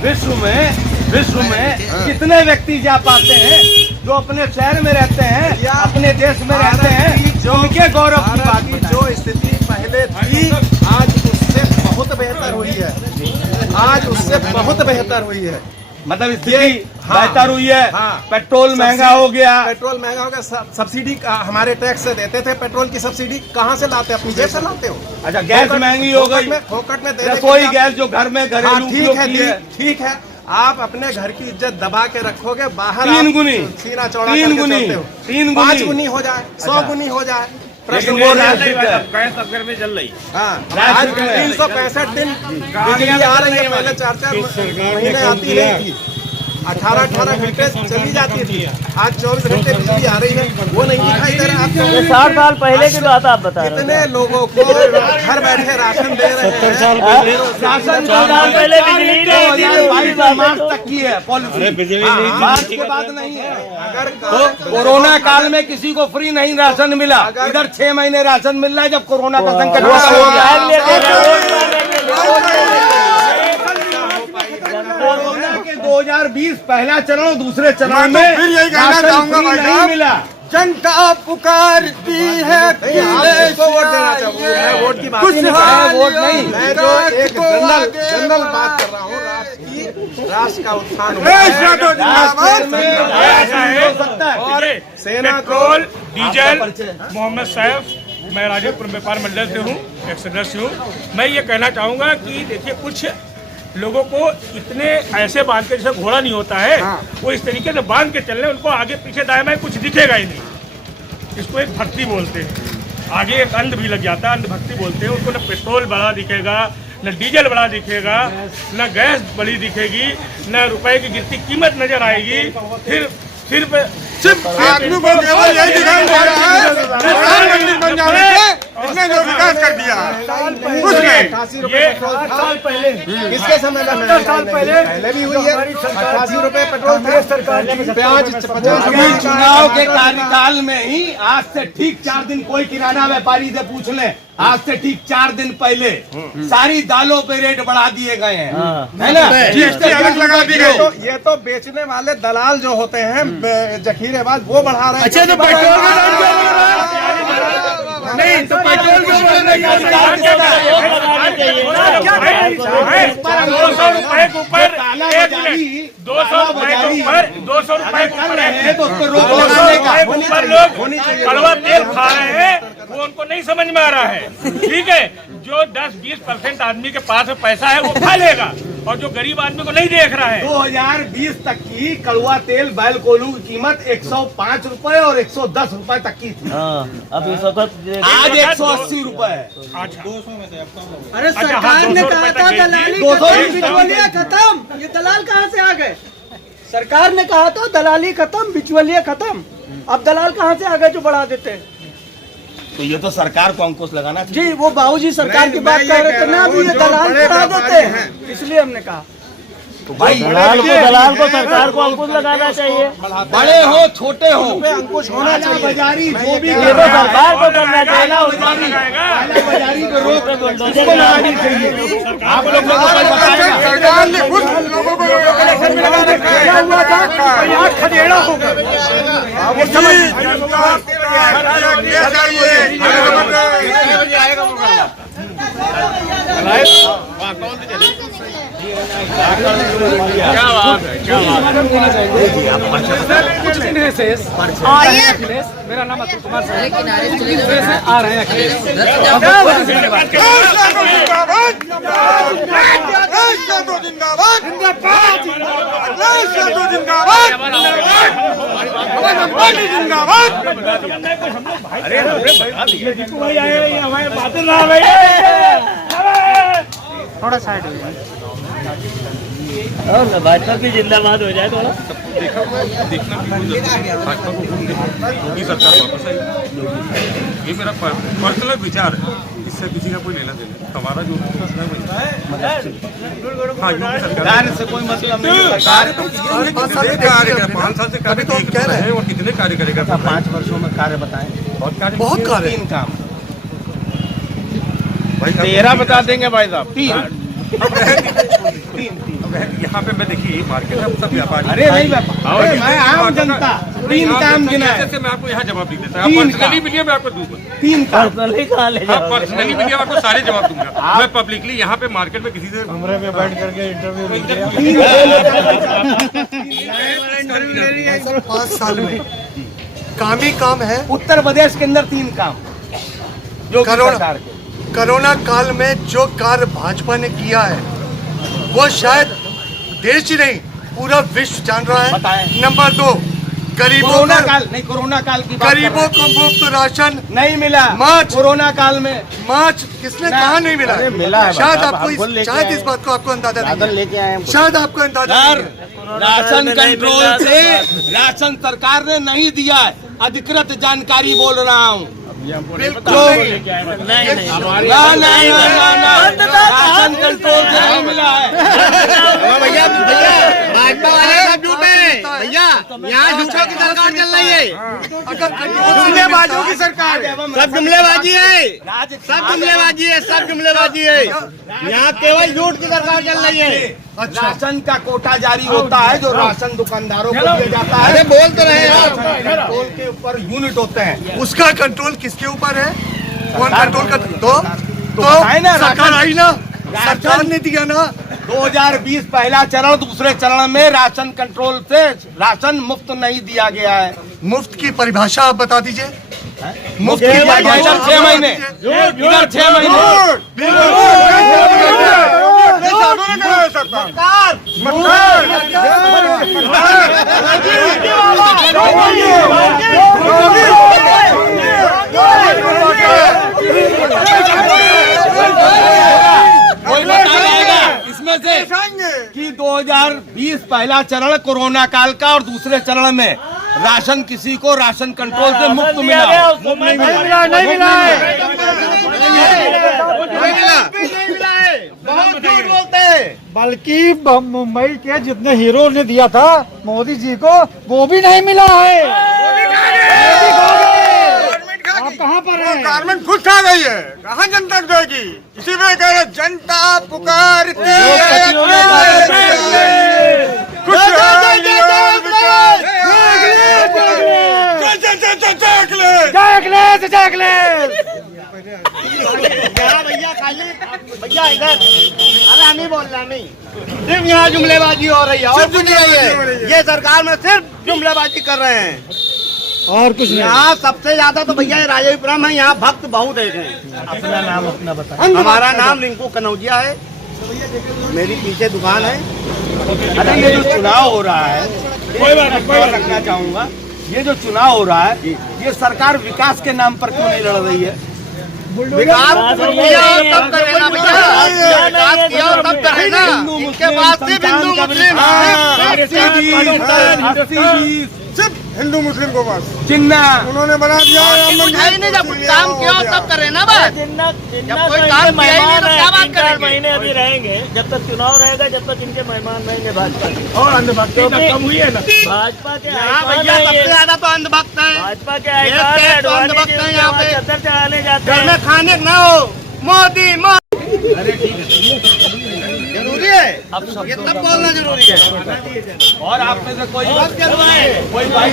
विश्व में कितने व्यक्ति जा पाते हैं जो अपने शहर में रहते हैं, अपने देश में रहते हैं, जो उनके गौरव की बात की जो स्थिति पहले थी आज उससे बहुत बेहतर हुई है। आज उससे बहुत बेहतर हुई है, मतलब स्थिति बेहतर हुई है। पेट्रोल महंगा हो गया, पेट्रोल महंगा हो गया। सब्सिडी हमारे टैक्स से देते थे, पेट्रोल की सब्सिडी कहाँ से लाते? अपनी जेब से लाते हो। अच्छा गैस महंगी हो गई, फोकट में रसोई गैस जो घर में घरेलू। ठीक है, आप अपने घर की इज्जत दबा के रखोगे, बाहर 3 गुनी, सीना चौड़ा 3 गुनी, 5 गुनी हो जाए, 100 गुनी हो जाए। प्रश्न वो घर में चल रही। आज 365 दिन बिजली आ रही है, पहले 4-4 महीने आती नहीं थी। 18 घंटे चली जाती थी, आज 24 घंटे बिजली आ रही है, वो नहीं दिखाई दे रहा आपको। 60 साल पहले की बात आप बता रहे कितने लोगों को घर बैठे राशन दे रहे हैं। 70 साल पहले बिजली नहीं थी, 2022 मार्च तक की है पॉलिसी, मार्च के बाद नहीं है। अगर तो कोरोना काल में किसी को फ्री नहीं राशन मिला, इधर 6 महीने राशन मिल रहा है जब कोरोना का संकट हो गया। कोरोना के 2020 पहला चरण और दूसरे चरण में फिर यही कहना चाहूंगा भाई नहीं मिला। जनता पुकारती है, आपको वोट देना चाहूंगा, मैं वोट की बात नहीं कर रहा, वोट नहीं, मैं जो एक जनरल बात कर रहा हूँ, राष्ट्र का उत्थान हो। और पेट्रोल डीजल मोहम्मद सैफ, मैं राजेपुर व्यापार मंडल से हूँ, एक सदस्य हूँ। मैं ये कहना चाहूँगा कि देखिए कुछ लोगों को इतने ऐसे बांध के जैसे घोड़ा नहीं होता है, वो इस तरीके से बांध के चल रहे हैं, उनको आगे पीछे दाएं बाएं कुछ दिखेगा ही नहीं। इसको एक भक्ति बोलते हैं, आगे एक अंध भी लग जाता है, अंधभक्ति बोलते हैं। उनको न पेट्रोल बड़ा दिखेगा, न डीजल बड़ा दिखेगा, न गैस बड़ी दिखेगी, न रुपए की गिरती कीमत नजर आएगी। सिर्फ आदमी को केवल यही दिखाई दे रहा है प्रधानमंत्री बन जाने से इसने जो विकास कर दिया कुछ नहीं। 88 रुपए पेट्रोल साल पहले, किसके समय में? 70 साल पहले भी हुई है। 88 रुपए पेट्रोल था, प्याज 50 चुनाव के कार्यकाल में ही आज से ठीक 4 दिन, कोई किराना व्यापारी से पूछ ले, आज से ठीक 4 दिन पहले सारी दालों पे रेट बढ़ा दिए गए हैं, है ना? जीएसटी अलग लगा दी गई। ये तो बेचने वाले दलाल जो होते हैं जखीरेबाज, वो बढ़ा रहे हैं। अच्छा, तो पेट्रोल का नहीं तो पेट्रोल क्यों बढ़ रही है? 200 रुपए के ऊपर 200 रुपए के ऊपर 200 रुपए के तो उस पर रोक ऊपर लगाने का लोग कड़वा तेल खा रहे हैं, वो उनको नहीं समझ में आ रहा है। ठीक है, जो 10-20% आदमी के पास पैसा है वो खा लेगा, और जो गरीब आदमी को नहीं देख रहा है। 2020 तक की कड़वा तेल बैल कोल्हू की कीमत 105 रुपए और 110 रुपए तक की थी, अब इस वक्त आज 180 रुपए है। अरे सरकार ने कहा था दलाली खत्म, बिचौलिया खत्म, ये दलाल कहाँ से आ गए? सरकार ने कहा था दलाली खत्म, बिचौलिया खत्म, अब दलाल कहाँ से आ गए जो बढ़ा देते हैं? तो ये तो सरकार को अंकुश लगाना चाहिए। जी, वो बाबूजी सरकार की बात कर रहे थे ना, अभी ये दलाल बढ़ा देते हैं, इसलिए हमने कहा तो भाई दलाल को सरकार को अंकुश लगाना चाहिए। बड़े हो छोटे हो, अंकुश होना चाहिए। बाजारी जो भी ये तो सरकार को करना चाहिए। बाजारी को रोक उसको लगानी चाहिए। आप लोग को बताएगा सरकार ने खुद लोगों को इलेक्शन में लगा रखा हुआ था, यहाँ खदेड़ा होगा। कुछ दिन है शेष, मेरा नाम अतुल कुमार है, आ रहे हैं अखिलेश। थोड़ा साइड हो जाए और भाजपा भी जिंदाबाद हो जाए थोड़ा। योगी सरकार वापस आई, ये मेरा पर्सनल विचार है, इससे किसी का कोई लेना देना। हमारा जो फैसला है हाँ, योगी सरकार से कोई मतलब नहीं। कार्य तो कितने कार्य करे, 5 साल से कार्य कह रहे हैं, और कितने कार्य करेगा? 5 वर्षों में कार्य बताएं। बहुत कार्य, 3 काम भाई 13 बता देंगे भाई साहब। 3 यहाँ पे मैं देखिए मार्केट है, सब व्यापारी। अरे नहीं व्यापार, मैं आम जनता। 3 काम गिना है। जैसे मैं आपको यहाँ जवाब नहीं देता, पर्सनली मीडिया में आपको दूंगा। 3 काम कहाँ ले जाओगे? पर्सनली मीडिया में आपको सारे जवाब दूंगा। मैं पब्लिकली यहाँ पे मार्केट में किसी से कमरे में बैठ करके इंटरव्यू 5 साल में काम ही काम है। उत्तर प्रदेश के अंदर 3 काम जो कोरोना काल में जो कार्य भाजपा ने किया है वो शायद देश ही नहीं पूरा विश्व जान रहा है। नंबर 2, गरीबों कोरोना काल की गरीबों को मुफ्त राशन नहीं मिला। मार्च कोरोना काल में मार्च किसने कहा नहीं मिला? मिला है। शायद आपको शायद इस बात को आपको अंदाजा नहीं है। शायद आपको अंदाजा नहीं है। राशन कंट्रोल से राशन सरकार ने नहीं दिया है, अधिकृत जानकारी बोल रहा हूँ। नहीं राशन कंट्रोल से नहीं मिला है। भैया भाजपा वाले सब झूठे हैं भैया, यहाँ झूठों की सरकार चल रही है, जुमलेबाजों की सरकार, सब जुमलेबाजी है, सब जुमलेबाजी है, सब जुमलेबाजी है, यहाँ केवल झूठ की सरकार चल रही है। राशन का कोटा जारी होता है जो राशन दुकानदारों को दिया जाता है। अरे बोल तो रहे हैं कंट्रोल के ऊपर यूनिट होते हैं, उसका कंट्रोल किसके ऊपर है? कौन कंट्रोल कर? तो बताए ना, सरकार आई ना, सरकार ने दिया ना। 2020 पहला चरण, दूसरे चरण में राशन कंट्रोल से राशन मुफ्त नहीं दिया गया है। मुफ्त की परिभाषा आप बता दीजिए। मुफ्त की परिभाषा 6 महीने, इधर 6 कोई बताएगा इसमें से कि 2020 पहला चरण कोरोना काल का और दूसरे चरण में राशन किसी को राशन कंट्रोल से मुफ्त मिला? नहीं मिला है, बहुत झूठ बोलते हैं। बल्कि मुंबई के जितने हीरो ने दिया था मोदी जी को, वो भी नहीं मिला है। आप कहाँ पर हैं? गवर्नमेंट खुद खा गई है, कहाँ जनता देगी? इसी में कह रहे जनता पुकारती है, भैया खाली भैया इधर, अरे हम ही बोल रहे हैं, नहीं सिर्फ यहाँ जुमलेबाजी हो रही है और कुछ नहीं है। ये सरकार में सिर्फ जुमलेबाजी कर रहे हैं और कुछ नहीं। यहाँ सबसे ज्यादा तो भैया राजेपुरम है, यहाँ भक्त बहुत देख रहे हैं। अपना नाम अपना बताएं। हमारा नाम रिंकू कनौजिया है, मेरी पीछे दुकान है। अरे ये जो चुनाव हो रहा है, मैं रखना चाहूंगा, ये जो चुनाव हो रहा है, ये सरकार विकास के नाम पर क्यों नहीं लड़ रही है? विकास किया और तब करेगा भैया, विकास किया और तब करेगा। इनके पास सिर्फ हिंदू मुस्लिम, सिर्फ हिंदू मुस्लिम को बस चिन्ना उन्होंने बना दिया। है नहीं, जब कुछ काम किया हो तब करे ना बात। जब कोई काम किया ही नहीं तो क्या बात करेंगे? महीने अभी रहेंगे, जब तक चुनाव रहेगा, जब तक इनके मेहमान रहेंगे भाजपा के। और अंधभक्ति कम हुई है ना। भाजपा के यहाँ भैया सबसे ज्यादा तो अंधभक्त है, भाजपा के आइकॉन है, अंधभक्त है यहाँ पे। चद्दर चढ़ाने जाते घर हैं। में खाने ना हो, मोदी जरूरी है, ये तब बोलना जरूरी है। और आप में से कोई भाई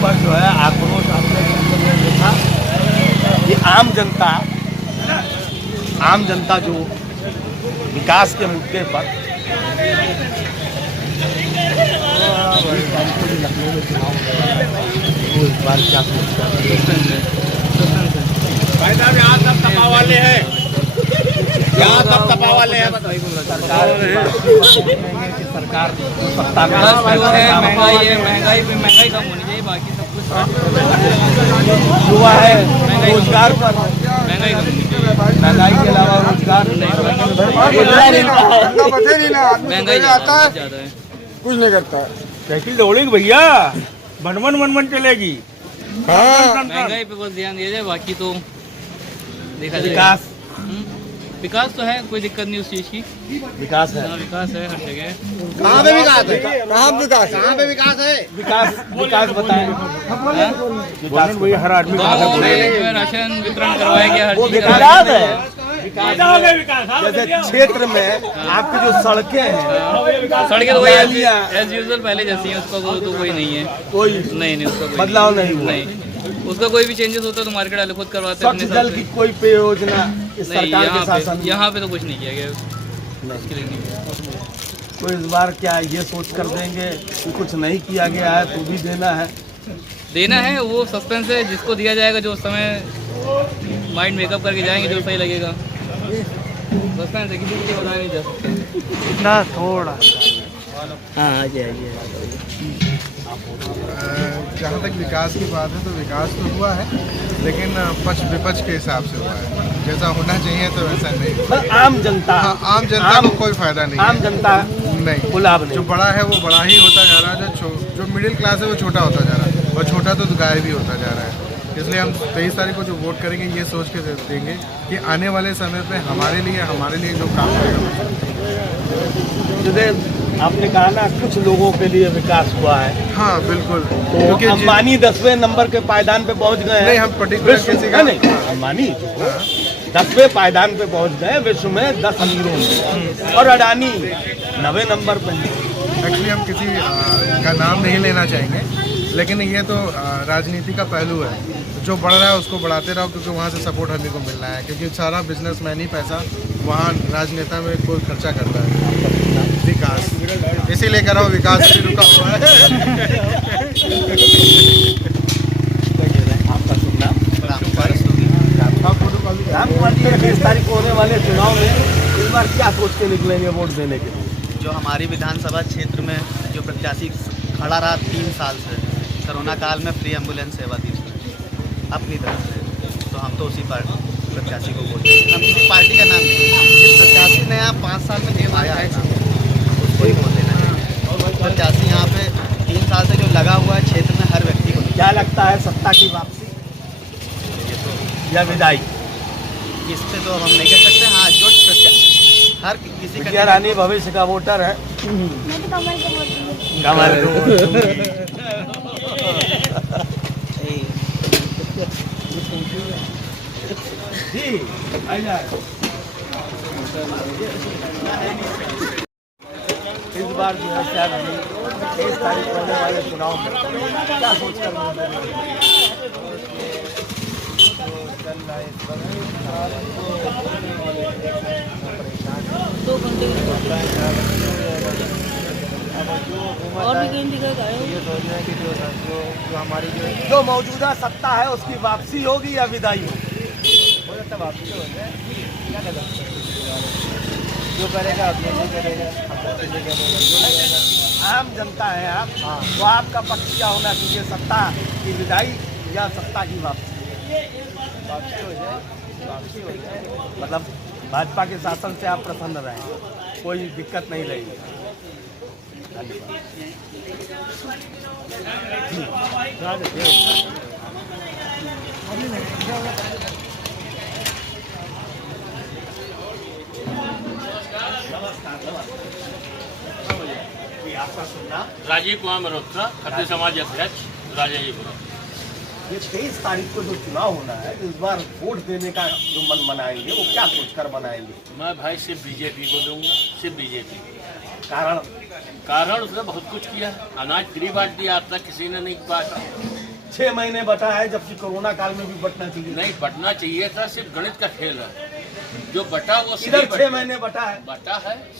पर जो है आक्रोश आपने देखा, ये आम जनता जो विकास के मुद्दे पर इस बार क्या यहाँ सब तपा वाले हैं, यहाँ सब तपा वाले हैं। सरकार सत्ता में महंगाई कम होनी चाहिए, बाकी सब कुछ हुआ है रोजगार पर, महंगाई कम होनी चाहिए। महंगाई के अलावा रोजगार महंगाई ज़्यादा है, कुछ नहीं करता। साइकिल दौड़ेगी भैया, बनवन चलेगी। महंगाई पे बस ध्यान दिया जाए, बाकी तो देखा जाए। विकास विकास तो है, कोई दिक्कत नहीं उस चीज़ की। विकास है, हाँ, विकास है हर जगह। कहाँ पे विकास है? कहाँ पे विकास है? विकास बताएं। हर आदमी गाँव में जो है राशन वितरण करवाया गया, हर चीज़ विकास है। जैसे क्षेत्र में आपकी जो सड़कें हैं, सड़कें तो वही एज यूजुअल पहले जैसी हैं, उसका तो कोई नहीं है, कोई नहीं उसका कोई बदलाव नहीं हुआ। नहीं, उसका कोई भी चेंजेस होता है तो मार्केट वाले खुद करवाते हैं स्वच्छ अपने जल हिसाब की से। कोई पेय योजना इस सरकार के शासन में यहाँ पे तो कुछ नहीं किया गया, उसके लिए नहीं। तो इस बार क्या ये सोच कर देंगे कि कुछ नहीं किया गया है तो भी देना है? वो सस्पेंस है, जिसको दिया जाएगा जो उस समय माइंड मेकअप करके जाएंगे जो सही लगेगा। सस्पेंस है, किसी को बताया नहीं जा सकता। इतना थोड़ा हाँ आइए। जहाँ तक विकास की बात है तो विकास तो हुआ है, लेकिन पक्ष विपक्ष के हिसाब से हुआ है। जैसा होना चाहिए तो वैसा नहीं। आम जनता, हाँ, आम जनता को कोई फायदा नहीं आम है। जनता नहीं, को लाभ नहीं। जो बड़ा है वो बड़ा ही होता जा रहा है, जो मिडिल क्लास है वो छोटा होता जा रहा है, और छोटा तो गायब भी होता जा रहा है। इसलिए हम 23 तारीख को जो वोट करेंगे ये सोच के देंगे कि आने वाले समय पे हमारे लिए जो काम करेगा। जैसे आपने कहा ना कुछ लोगों के लिए विकास हुआ है, हाँ बिल्कुल, तो अंबानी 10वें नंबर के पायदान पे पहुंच गए हैं। नहीं, हम पर्टिकुलर किसी का नहीं, अंबानी 10वें पायदान पे पहुंच गए विश्व में 10 अमीरों में, और अडानी 9वें नंबर पे। एक्चुअली हम किसी का नाम नहीं लेना चाहेंगे, लेकिन ये तो राजनीति का पहलू है। जो बढ़ रहा है उसको बढ़ाते रहो, क्योंकि वहाँ से सपोर्ट हमें को मिल रहा है, क्योंकि सारा बिजनेसमैन ही पैसा वहाँ राजनेता में कोई खर्चा करता है। विकास इसीलिए कर रहा हूँ, विकास भी रुका हुआ है। आपका शुभ नाम? रामकुमार जी, 23 तारीख को होने वाले चुनाव में इस बार क्या सोच के निकलेंगे वोट देने के लिए? जो हमारी विधानसभा क्षेत्र में जो प्रत्याशी खड़ा रहा 3 साल से, कोरोना काल में फ्री एम्बुलेंस सेवा दी अपनी तरफ से, तो हम तो उसी प्रत्याशी को वोट देंगे। हम किसी पार्टी का नाम नहीं, जिस प्रत्याशी ने यहाँ 5 साल में गेम आया है उसको ही वोट देना चाहिए। प्रत्याशी यहाँ पे 3 साल से जो लगा हुआ है क्षेत्र में हर व्यक्ति को। क्या लगता है, सत्ता की वापसी या विदाई? इस पे तो हम नहीं कह सकते। हाँ, जो हर किसी विजया रानी भविष्य का वोटर है। मैं तो कमल को वोट दूंगी। कमल को जी इस बार जो है शायद 23 तारीख को होने वाले चुनाव में क्या सोच कर और भी कहीं दिखेगा जो मौजूदा सत्ता है उसकी वापसी होगी या विदाई होगी? वापसी हो जाए, क्या कर सकते हैं? जो करेगा आम जनता है आप, तो आपका पक्ष क्या होना चाहिए, सत्ता की विदाई या सत्ता की वापसी? वापसी हो जाए, वापसी हो जाए, मतलब भाजपा के शासन से आप प्रसन्न रहें, कोई दिक्कत नहीं रहेगी। आपका सुनना? राजीव कुमार मल्होत्रा, खत्री समाज अध्यक्ष, राजाजीपुरम। ये 23 तारीख को जो चुनाव होना है, इस बार वोट देने का जो मन बनाएंगे वो क्या सोचकर बनाएंगे? मैं भाई सिर्फ बीजेपी को दूंगा, सिर्फ बीजेपी। कारण उसने बहुत कुछ किया, अनाज फ्री बांट दिया, अब तक किसी ने नहीं बांटा। 6 महीने बटा है, जबकि कोरोना काल में भी बटना चाहिए। नहीं बटना चाहिए था, सिर्फ गणित का खेल है। जो बटा वो इधर 6 महीने बटा है,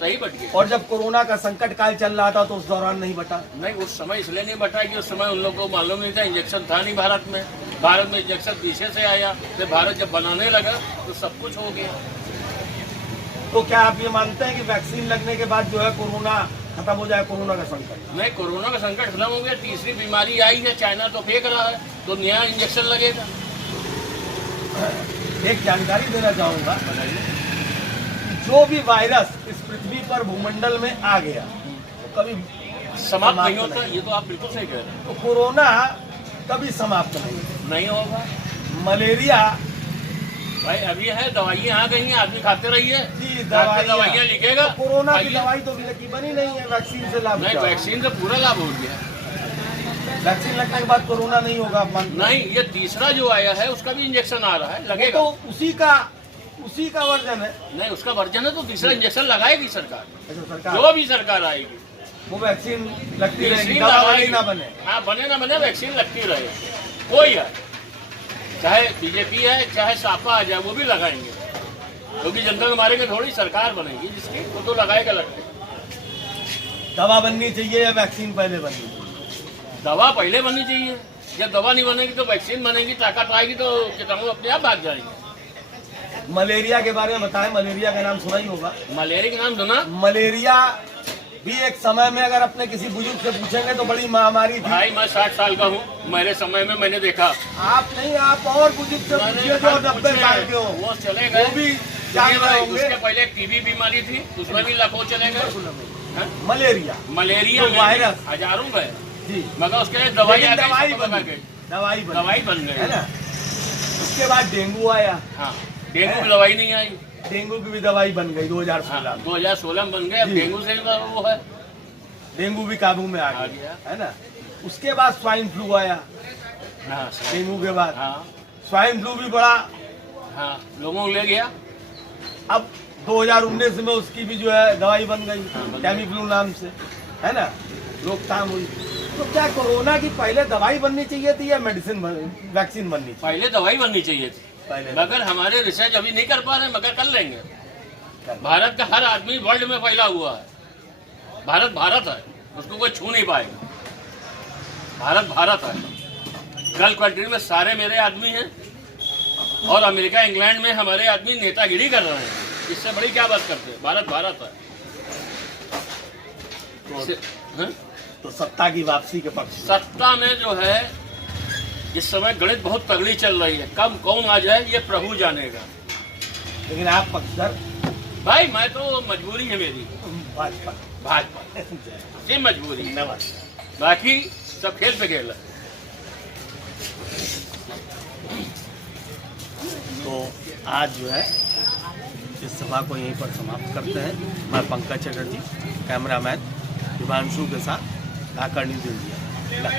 सही बट गया। और जब कोरोना का संकट काल चल रहा था तो उस दौरान नहीं बटा। नहीं, उस समय इसलिए नहीं बटा कि उस समय उन लोगों को मालूम नहीं था, इंजेक्शन था नहीं भारत में। भारत में इंजेक्शन पीछे से आया, फिर भारत जब बनाने लगा तो सब कुछ हो गया। तो क्या आप ये मानते हैं कि वैक्सीन लगने के बाद जो है कोरोना खत्म हो जाए, कोरोना का संकट? नहीं, कोरोना का संकट खत्म हो गया। तीसरी बीमारी आई है, चाइना तो फेंक रहा है, तो नया इंजेक्शन लगेगा। एक जानकारी देना चाहूँगा, जो भी वायरस इस पृथ्वी पर भूमंडल में आ गया तो कभी समाप्त नहीं होता। ये तो आप बिल्कुल सही कह रहे हैं। तो कोरोना कभी समाप्त नहीं होगा। मलेरिया भाई अभी है, दवाइयाँ आ गई हैं, आदमी खाते रहिए जी, दवाइयाँ लिखेगा। तो कोरोना की दवाई तो अभी बनी नहीं है, वैक्सीन से लाभ नहीं, वैक्सीन से पूरा लाभ हो गया। वैक्सीन लगने के बाद कोरोना नहीं होगा? नहीं, ये तीसरा जो आया है उसका भी इंजेक्शन आ रहा है, लगेगा। तो उसी का वर्जन है। नहीं, उसका वर्जन है तो तीसरा इंजेक्शन लगाएगी सरकार। सरकार जो भी सरकार आएगी वो वैक्सीन लगती रहेगी, दवा बने ना बने। हाँ, बने ना बने, वैक्सीन लगती रहे। कोई है, चाहे बीजेपी है, चाहे सापा आ जाए, वो भी लगाएंगे, क्योंकि जनता को मारेंगे थोड़ी, सरकार बनेगी जिसकी, वो तो लगाएगा लगते। दवा बननी चाहिए या वैक्सीन पहले बननी चाहिए? दवा पहले बननी चाहिए। जब दवा नहीं बनेगी तो वैक्सीन बनेगी, ताकत आएगी तो कीटाणु अपने आप भाग जाएंगे। मलेरिया के बारे में बताएं, मलेरिया का नाम सुना ही होगा। मलेरिया का नाम सुना? मलेरिया भी एक समय में अगर अपने किसी बुजुर्ग से पूछेंगे तो बड़ी महामारी थी। भाई मैं 60 साल का हूँ, मेरे समय में मैंने देखा। आप नहीं, आप और बुजुर्ग से पूछिए जो 90 साल के हो, वो चले गए, वो भी जान रहे होंगे। उसके पहले टीबी बीमारी थी, उसमें भी लाखों चले गए। मलेरिया वायरस हजारों गए जी, मगर उसके लिए दवाई दवाई बन गई है ना। उसके बाद डेंगू आया। हाँ, डेंगू की दवाई नहीं आई। डेंगू की भी दवाई बन गई 2016 में। 2016 में बन गए। अब डेंगू से वो है, डेंगू भी काबू में आ गया है ना। उसके बाद स्वाइन फ्लू आया। डेंगू के बाद स्वाइन फ्लू भी बड़ा लोगों को ले गया। अब 2019 में उसकी भी जो है दवाई बन गई, टैमीफ्लू नाम से, है ना, रोकथाम हुई। तो क्या कोरोना की पहले दवाई बननी चाहिए थी या मेडिसिन वैक्सीन बननी चाहिए? पहले दवाई बननी चाहिए थी, मगर हमारे रिसर्च अभी नहीं कर पा रहे, मगर कर लेंगे। भारत का हर आदमी वर्ल्ड में फैला हुआ है। भारत है, उसको कोई छू नहीं पाएगा। भारत है। गल्फ कंट्री में सारे मेरे आदमी हैं और अमेरिका इंग्लैंड में हमारे आदमी नेतागिरी कर रहे हैं। इससे बड़ी क्या बात करते हैं? भारत है। तो सत्ता की वापसी के पक्ष, सत्ता में जो है इस समय गणित बहुत तगड़ी चल रही है। कब कौन आ जाए ये प्रभु जानेगा। लेकिन आप पक्षधर? भाई मैं तो मजबूरी है मेरी, भाजपा ये मजबूरी, बाकी सब खेल पे खेल है। तो आज जो है इस सभा को यहीं पर समाप्त करते हैं। मैं पंकज चटर्जी, कैमरामैन दिवांशु के साथ ढाका न्यूज़ इंडिया।